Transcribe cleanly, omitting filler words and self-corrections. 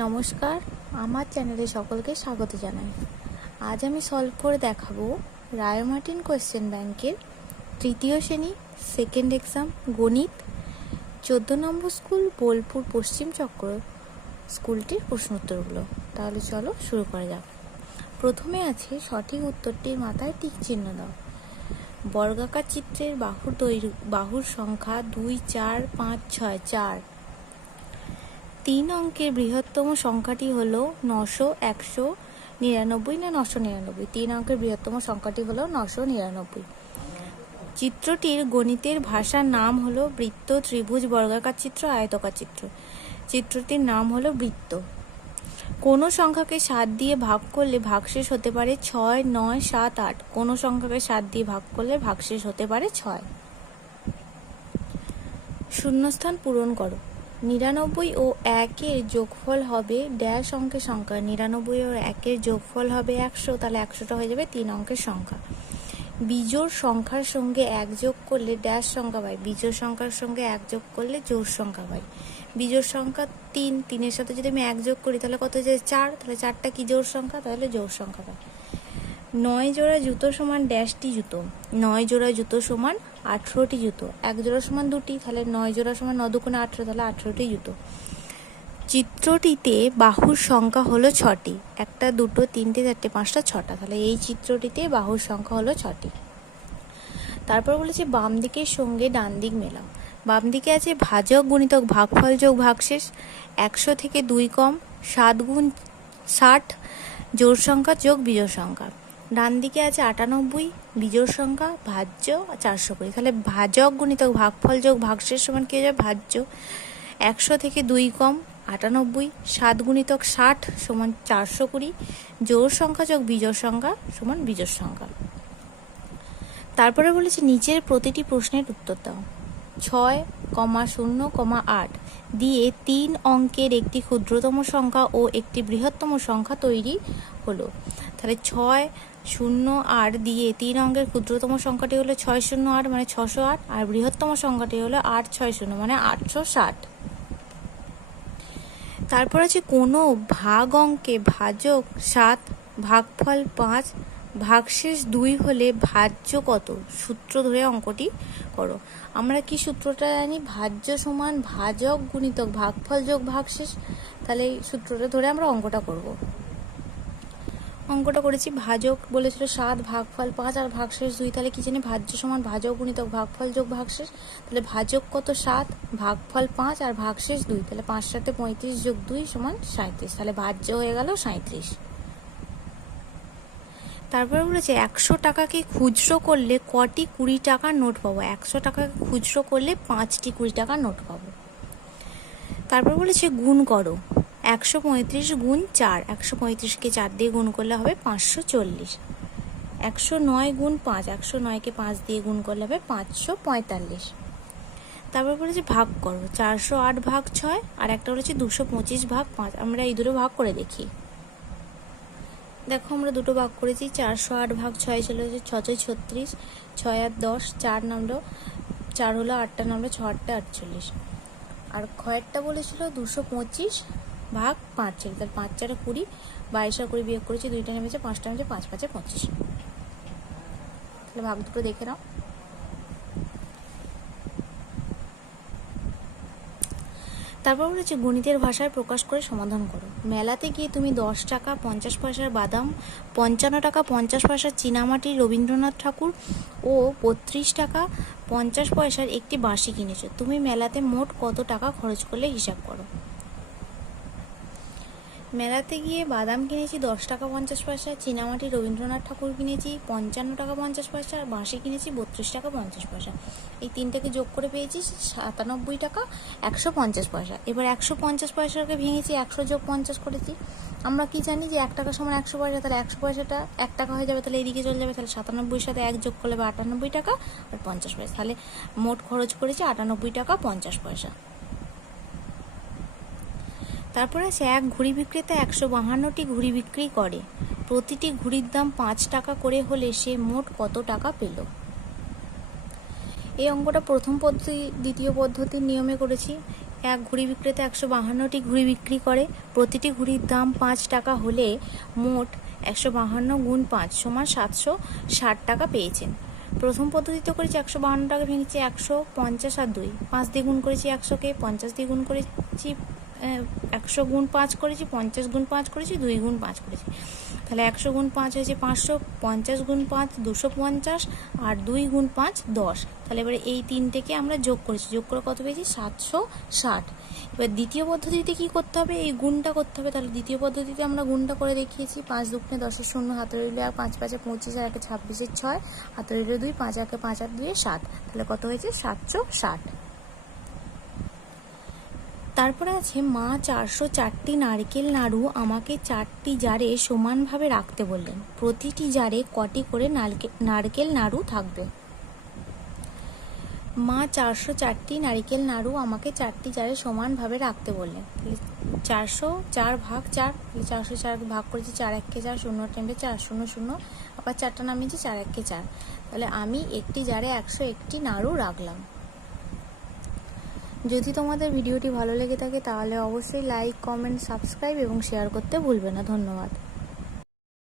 নমস্কার, আমার চ্যানেলে সকলকে স্বাগত জানাই। আজ আমি সলভ করে দেখাবো রায় মার্টিন কোয়েশ্চেন ব্যাংকের তৃতীয় শ্রেণী সেকেন্ড এক্সাম গণিত 14 নম্বর স্কুল বোলপুর পশ্চিম চক্র স্কুলটির প্রশ্নোত্তরগুলো। তাহলে চলো শুরু করা যাক। প্রথমে আছে সঠিক উত্তরটির মাথায় টিক চিহ্ন দাও। বর্গাকার চিত্রের বাহুর সংখ্যা 2, 4, 5, 6, 4। 3 অঙ্কের বৃহত্তম সংখ্যাটি হলো 900, 199 না 999। 3 অঙ্কের বৃহত্তম সংখ্যাটি হলো 999। চিত্রটির গণিতের ভাষার নাম হলো বৃত্ত, ত্রিভুজ, বর্গাকার চিত্র, আয়তকার চিত্র। চিত্রটির নাম হলো বৃত্ত। কোনো সংখ্যাকে 7 দিয়ে ভাগ করলে ভাগশেষ হতে পারে 6, 9, 7, 8। কোনো সংখ্যাকে 7 দিয়ে ভাগ করলে ভাগশেষ হতে পারে 6। শূন্যস্থান পূরণ করো। 99 ও 1-এর যোগফল হবে ড্যাশ অঙ্কের সংখ্যা। 99 ও 1-এর যোগফল হবে 100, তাহলে 100টা হয়ে যাবে 3 অঙ্কের সংখ্যা। বিজোড় সংখ্যার সঙ্গে 1 যোগ করলে ড্যাশ সংখ্যা পাই। বিজোড় সংখ্যার সঙ্গে 1 যোগ করলে জোড় সংখ্যা পাই। বিজোড় সংখ্যা 3, 3-এর সাথে যদি আমি 1 যোগ করি তাহলে কত হয়ে যায় 4, তাহলে 4টা কি জোড় সংখ্যা, তাহলে জোড় সংখ্যা পাই। 9 জোড়া জুতো সমান ড্যাশটি জুতো। 9 জোড়া জুতো সমান 18টি জুতো। 1 জোড়া সমান 2টি, তাহলে 9 জোড়া সমান 9 দুগুণে 18, তাহলে 18টি জুতো। চিত্রটিতে বাহুর সংখ্যা হলো 6টি। 1, 2, 3, 4, 5, 6টা, তাহলে এই চিত্রটিতে বাহুর সংখ্যা হলো 6টি। তারপর বলেছে বাম দিকের সঙ্গে ডান দিক মেলাও। বাম দিকে আছে ভাজক গুণিতক ভাগফল যোগ ভাগশেষ, 100 থেকে 2 কম, 7 গুণ 60 জোড় সংখ্যা যোগ বিজোড় সংখ্যা। ডান দিকে আছে 98 বিজোড় সংখ্যা ভাজ্য 420। তাহলে ভাজক গুণিতক ভাগফল যোগ ভাগশেষ সমান কি হয়ে যাবে ভাজ্য। 100 থেকে 2 কম 98, 7 গুণিতক 60 সমান 420, জোড় সংখ্যা যোগ বিজোড় সংখ্যা সমান বিজোড় সংখ্যা। তারপরে বলেছে নিচের প্রতিটি প্রশ্নের উত্তর দাও। 6, 0, 8 দিয়ে 3 অঙ্কের একটি ক্ষুদ্রতম সংখ্যা ও একটি বৃহত্তম সংখ্যা তৈরি হলো। তাহলে 6, 0, 8 দিয়ে 3 অঙ্কের ক্ষুদ্রতম সংখ্যাটি হলো 608 মানে 608, আর বৃহত্তম সংখ্যাটি হলো 860 মানে 860। তারপর আছে কোনো ভাগ অঙ্কে ভাজক 7, ভাগফল 5, ভাগশেষ 2 হলে ভাজ্য কত? সূত্র ধরে অঙ্কটি করো। আমরা কি সূত্রটা জানি? ভাজ্য সমান ভাজক গুণিতক ভাগফল যোগ ভাগশেষ। তাহলে এই সূত্রটা ধরে আমরা অঙ্কটা করব। অঙ্কটা করেছি, ভাজক বলেছিল 7, ভাগফল 5 আর ভাগশেষ 2, তাহলে কি জানি ভাজ্য সমান ভাজক গুণিতক ভাগফল যোগ ভাগশেষ। তাহলে ভাজক কত 7, ভাগফল 5 আর ভাগশেষ 2, তাহলে 5 7 35 যোগ 2 সমান 37, তাহলে ভাজ্য হয়ে গেল 37। তারপরে বলেছে 100 টাকাকে খুচরো করলে কটি 20 টাকার নোট পাবো। 100 টাকাকে খুচরো করলে 5টি 20 টাকার নোট পাবো। তারপর বলেছে গুণ করো। 135 গুণ 4, 135কে 4 দিয়ে গুণ করলে হবে 540। 109 গুণ 5, 109কে 5 দিয়ে গুণ করলে হবে 545। তারপর বলেছে ভাগ করো। 408 ভাগ 6 আর একটা বলেছে 225 ভাগ 5। আমরা এই দুটো ভাগ করে দেখি। দেখো আমরা দুটো ভাগ করেছি। 408 ভাগ 6 ছিল 6 36, 6 আর 10, 4 নামলো 4 হলো, 8টা নামলো 6 8টা 48। আর ক্ষয়েরটা বলেছিল 225 ভাগ 5 ছিল, তাহলে 5 4 20, 22 আর 20 বিয়োগ করেছি, 2টা নেমেছে, 5টা নেমেছে, 5 5 25। তাহলে ভাগ দুটো দেখে নাও। তারপর বলেছে গণিতের ভাষায় প্রকাশ করে সমাধান করো। মেলাতে গিয়ে তুমি 10 টাকা 50 পয়সার বাদাম, 55 টাকা 50 পয়সার চীনামাটির রবীন্দ্রনাথ ঠাকুর ও 32 টাকা 50 পয়সার একটি বাঁশি কিনেছো। তুমি মেলাতে মোট কত টাকা খরচ করলে হিসাব করো। মেলাতে গিয়ে বাদাম কিনেছি 10 টাকা 50 পয়সা, চীনামাটির রবীন্দ্রনাথ ঠাকুর কিনেছি 55 টাকা 50 পয়সা, আর বাঁশি কিনেছি 32 টাকা 50 পয়সা। এই তিনটাকে যোগ করে পেয়েছি 97 টাকা 150 পয়সা। এবার 150 পয়সাকে ভেঙেছি, 100 যোগ 50 করেছি। আমরা কি জানি যে 1 টাকা সমান 100 পয়সা, তাহলে 100 পয়সাটা 1 টাকা হয়ে যাবে, তাহলে এইদিকে চলে যাবে, তাহলে 97 সাথে 1 যোগ করলে 98 টাকা আর 50 পয়সা। তাহলে মোট খরচ করেছি 98 টাকা 50 পয়সা। তারপরে আছে এক ঘুড়ি বিক্রেতা 152টি ঘুড়ি বিক্রি করে। প্রতিটি ঘুড়ির দাম 5 টাকা করে হলে সে মোট কত টাকা পেল। এই অঙ্কটা প্রথম পদ্ধতি দ্বিতীয় পদ্ধতির নিয়মে করেছি। এক ঘুড়ি বিক্রেতা 152টি ঘুড়ি বিক্রি করে। প্রতিটি ঘুড়ির দাম 5 টাকা হলে মোট 152 গুণ 5 সমান 760 টাকা পেয়েছেন। প্রথম পদ্ধতিতে করেছি 152 টাকা ভেঙেছি 150 আর 2, 5 দিয়ে গুণ করেছি 100কে, 50 দিয়ে গুণ করেছি 100 গুণ 5 করেছি, 50 গুণ 5 করেছি, 2 গুণ 5 করেছি। তাহলে 100 গুণ 5 হয়েছে 500, 50 গুণ 5 250 আর 2 গুণ 5 10। তাহলে এবারে এই তিনটেকে আমরা যোগ করেছি, যোগ করে কত পেয়েছি 760। এবার দ্বিতীয় পদ্ধতিতে কি করতে হবে, এই গুণটা করতে হবে। তাহলে দ্বিতীয় পদ্ধতিতে আমরা গুণটা করে দেখিয়েছি। 5 দুগুণে 10-এর 0, হাতে রইল 5 5-এ 25 আর 1-এ 26-এর 6, হাতে রইল 2, 5 1-এ 5 আর 2-এ 7। তাহলে কত হয়েছে 760। তারপরে আছে মা 404টি নারকেল নাড়ু আমাকে 4টি জারে সমানভাবে রাখতে বললেন। প্রতিটি জারে কটি করে নারকেল নাড়ু থাকবে? মা 404টি নারকেল নাড়ু আমাকে 4টি জারে সমানভাবে রাখতে বললেন। 404 ভাগ 4, 404 ভাগ করেছি 4 1-কে 4, 0 টেমে 4 0 0, আবার 4টা নামিয়েছি 4 1-কে 4। তাহলে আমি একটি জারে 101টি নাড়ু রাখলাম। যদি তোমাদের ভিডিওটি ভালো লেগে থাকে তাহলে অবশ্যই লাইক, কমেন্ট, সাবস্ক্রাইব এবং শেয়ার করতে ভুলবে না। ধন্যবাদ।